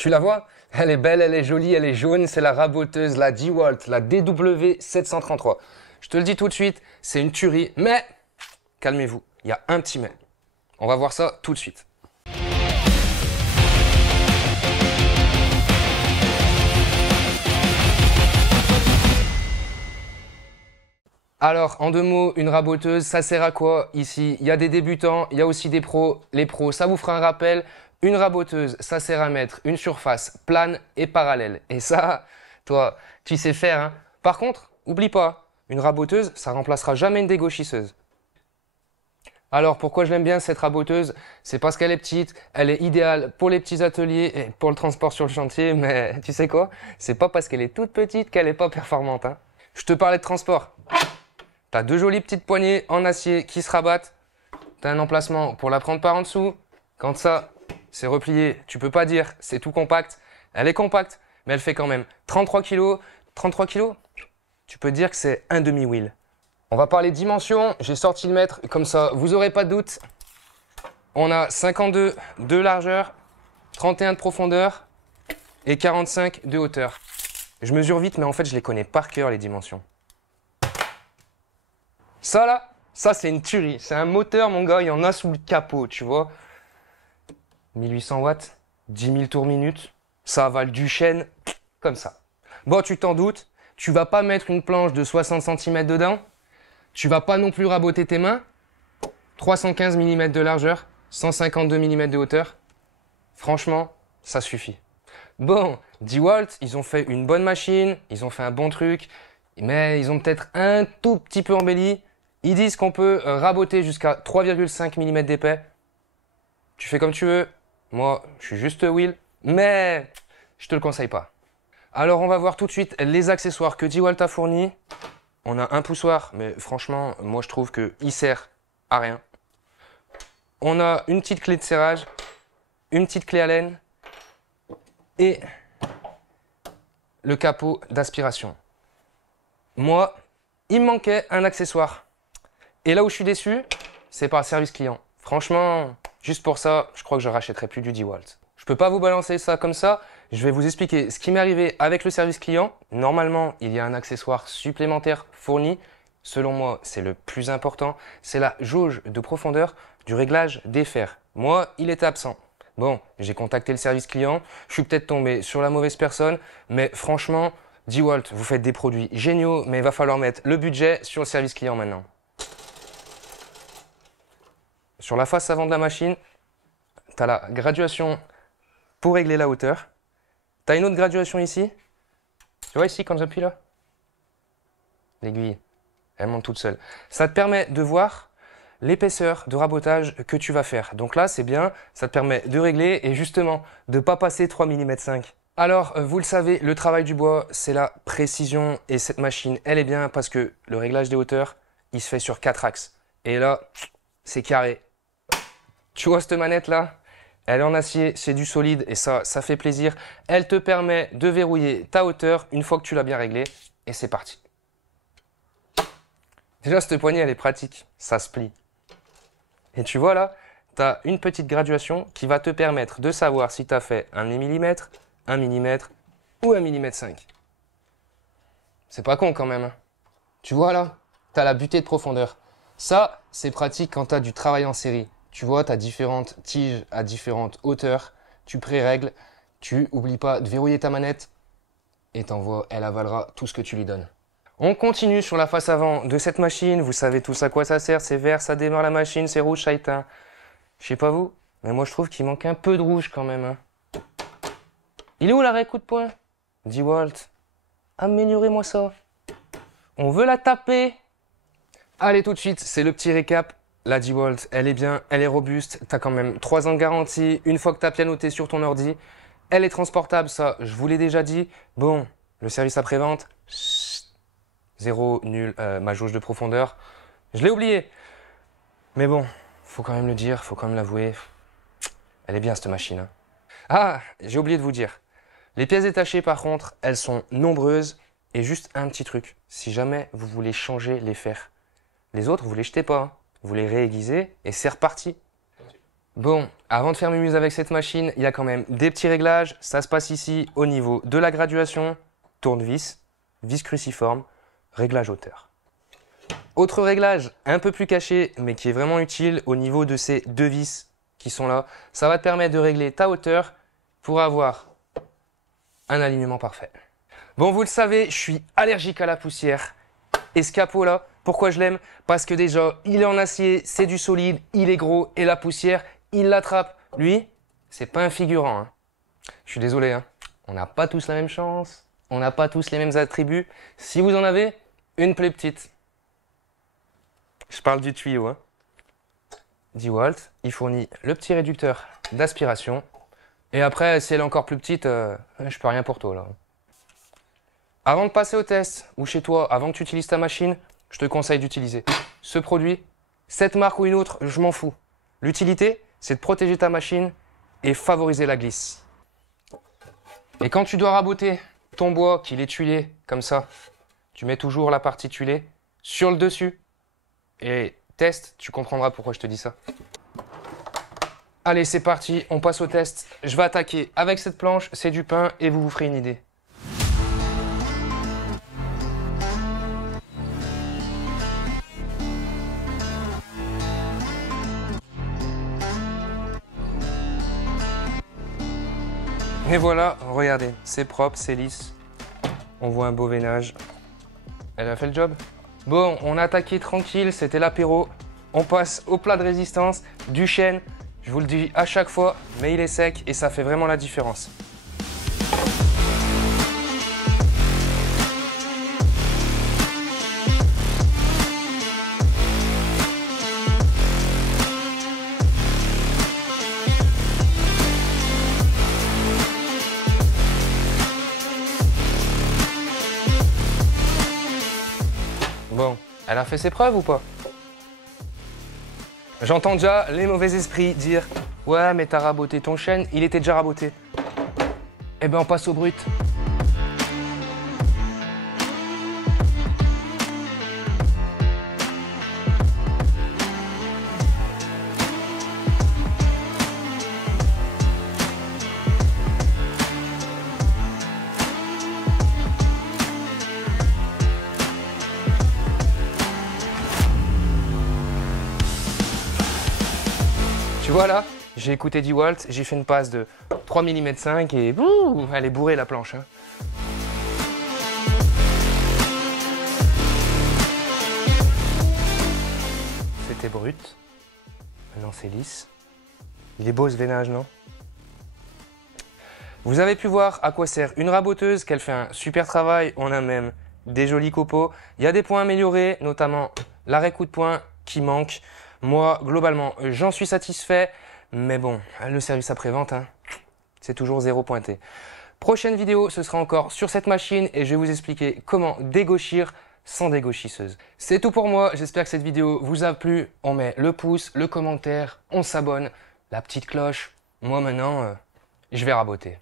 Tu la vois? Elle est belle, elle est jolie, elle est jaune. C'est la raboteuse, la DeWalt, la DW733. Je te le dis tout de suite, c'est une tuerie. Mais calmez-vous, il y a un petit mais. On va voir ça tout de suite. Alors, en deux mots, une raboteuse, ça sert à quoi ici? Il y a des débutants, il y a aussi des pros. Les pros, ça vous fera un rappel. Une raboteuse, ça sert à mettre une surface plane et parallèle. Et ça, toi, tu sais faire, hein? Par contre, oublie pas, une raboteuse, ça remplacera jamais une dégauchisseuse. Alors, pourquoi je l'aime bien cette raboteuse? C'est parce qu'elle est petite, elle est idéale pour les petits ateliers et pour le transport sur le chantier. Mais tu sais quoi? C'est pas parce qu'elle est toute petite qu'elle est pas performante, hein? Je te parlais de transport. T'as deux jolies petites poignées en acier qui se rabattent. T'as un emplacement pour la prendre par en dessous. Quand ça, c'est replié, tu peux pas dire c'est tout compact. Elle est compacte, mais elle fait quand même 33 kg. 33 kg, tu peux dire que c'est un demi-wheel. On va parler dimensions. J'ai sorti le mètre, comme ça, vous aurez pas de doute. On a 52 de largeur, 31 de profondeur et 45 de hauteur. Je mesure vite, mais en fait, je les connais par cœur, les dimensions. Ça là, ça c'est une tuerie. C'est un moteur, mon gars, il y en a sous le capot, tu vois. 1800 watts, 10 000 tours minute, ça avale du chêne, comme ça. Bon, tu t'en doutes, tu vas pas mettre une planche de 60 cm dedans. Tu vas pas non plus raboter tes mains. 315 mm de largeur, 152 mm de hauteur. Franchement, ça suffit. Bon, DeWalt, ils ont fait une bonne machine, ils ont fait un bon truc, mais ils ont peut-être un tout petit peu embelli. Ils disent qu'on peut raboter jusqu'à 3,5 mm d'épais. Tu fais comme tu veux. Moi, je suis juste wheel, mais je te le conseille pas. Alors, on va voir tout de suite les accessoires que DeWalt a fournis. On a un poussoir, mais franchement, moi, je trouve qu'il sert à rien. On a une petite clé de serrage, une petite clé Allen et le capot d'aspiration. Moi, il me manquait un accessoire. Et là où je suis déçu, c'est par le service client. Franchement, juste pour ça, je crois que je rachèterai plus du DeWalt. Je peux pas vous balancer ça comme ça. Je vais vous expliquer ce qui m'est arrivé avec le service client. Normalement, il y a un accessoire supplémentaire fourni. Selon moi, c'est le plus important. C'est la jauge de profondeur du réglage des fers. Moi, il était absent. Bon, j'ai contacté le service client. Je suis peut-être tombé sur la mauvaise personne. Mais franchement, DeWalt, vous faites des produits géniaux. Mais il va falloir mettre le budget sur le service client maintenant. Sur la face avant de la machine, tu as la graduation pour régler la hauteur. Tu as une autre graduation ici. Tu vois ici quand j'appuie là? L'aiguille, elle monte toute seule. Ça te permet de voir l'épaisseur de rabotage que tu vas faire. Donc là, c'est bien, ça te permet de régler et justement de ne pas passer 3,5 mm. Alors, vous le savez, le travail du bois, c'est la précision et cette machine, elle est bien parce que le réglage des hauteurs, il se fait sur 4 axes. Et là, c'est carré. Tu vois cette manette là? Elle est en acier, c'est du solide et ça fait plaisir. Elle te permet de verrouiller ta hauteur une fois que tu l'as bien réglé et c'est parti. Déjà, cette poignée, elle est pratique, ça se plie. Et tu vois là, tu as une petite graduation qui va te permettre de savoir si tu as fait un millimètre, 1 mm ou 1,5 mm. C'est pas con quand même. Hein. Tu vois là, tu as la butée de profondeur. Ça, c'est pratique quand tu as du travail en série. Tu vois, tu as différentes tiges à différentes hauteurs. Tu pré-règles. Tu n'oublies pas de verrouiller ta manette. Et t'envoies, elle avalera tout ce que tu lui donnes. On continue sur la face avant de cette machine. Vous savez tous à quoi ça sert. C'est vert, ça démarre la machine. C'est rouge, ça éteint. Je sais pas vous, mais moi je trouve qu'il manque un peu de rouge quand même. Hein. Il est où l'arrêt coup de poing? DeWalt, améliorez-moi ça. On veut la taper. Allez, tout de suite, c'est le petit récap. La DeWalt, elle est bien, elle est robuste. Tu as quand même 3 ans de garantie. Une fois que tu as pianoté sur ton ordi, elle est transportable, ça, je vous l'ai déjà dit. Bon, le service après-vente, zéro, nul, ma jauge de profondeur. Je l'ai oublié. Mais bon, faut quand même le dire, faut quand même l'avouer. Elle est bien cette machine. Hein. Ah, j'ai oublié de vous dire. Les pièces détachées, par contre, elles sont nombreuses. Et juste un petit truc, si jamais vous voulez changer les fers, les autres, vous les jetez pas. Hein. Vous les réaiguisez et c'est reparti. Bon, avant de faire mumuse avec cette machine, il y a quand même des petits réglages. Ça se passe ici au niveau de la graduation, tournevis, vis cruciforme, réglage hauteur. Autre réglage un peu plus caché, mais qui est vraiment utile au niveau de ces deux vis qui sont là. Ça va te permettre de régler ta hauteur pour avoir un alignement parfait. Bon, vous le savez, je suis allergique à la poussière. Et ce capot là, pourquoi je l'aime? Parce que déjà, il est en acier, c'est du solide, il est gros et la poussière, il l'attrape. Lui, c'est pas un figurant. Hein. Je suis désolé, hein. On n'a pas tous la même chance, on n'a pas tous les mêmes attributs. Si vous en avez, une plaie petite. Je parle du tuyau. Hein. DeWalt, il fournit le petit réducteur d'aspiration. Et après, si elle est encore plus petite, je peux rien pour toi là. Avant de passer au test, ou chez toi, avant que tu utilises ta machine, je te conseille d'utiliser ce produit. Cette marque ou une autre, je m'en fous. L'utilité, c'est de protéger ta machine et favoriser la glisse. Et quand tu dois raboter ton bois, qu'il est tuilé, comme ça, tu mets toujours la partie tuilée sur le dessus. Et test, tu comprendras pourquoi je te dis ça. Allez, c'est parti, on passe au test. Je vais attaquer avec cette planche, c'est du pain et vous vous ferez une idée. Et voilà, regardez, c'est propre, c'est lisse. On voit un beau veinage. Elle a fait le job. Bon, on a attaqué tranquille, c'était l'apéro. On passe au plat de résistance, du chêne. Je vous le dis à chaque fois, mais il est sec et ça fait vraiment la différence. Bon, elle a fait ses preuves ou pas? J'entends déjà les mauvais esprits dire « Ouais, mais t'as raboté ton chêne, il était déjà raboté. » Eh ben, on passe au brut. Tu vois là, j'ai écouté DeWalt, j'ai fait une passe de 3,5 mm et bouh, elle est bourrée la planche. Hein. C'était brut, maintenant c'est lisse. Il est beau ce veinage, non? Vous avez pu voir à quoi sert une raboteuse, qu'elle fait un super travail, on a même des jolis copeaux. Il y a des points améliorés, notamment l'arrêt coup de poing qui manque. Moi, globalement, j'en suis satisfait, mais bon, le service après-vente, hein, c'est toujours zéro pointé. Prochaine vidéo, ce sera encore sur cette machine et je vais vous expliquer comment dégauchir sans dégauchisseuse. C'est tout pour moi, j'espère que cette vidéo vous a plu. On met le pouce, le commentaire, on s'abonne, la petite cloche. Moi maintenant, je vais raboter.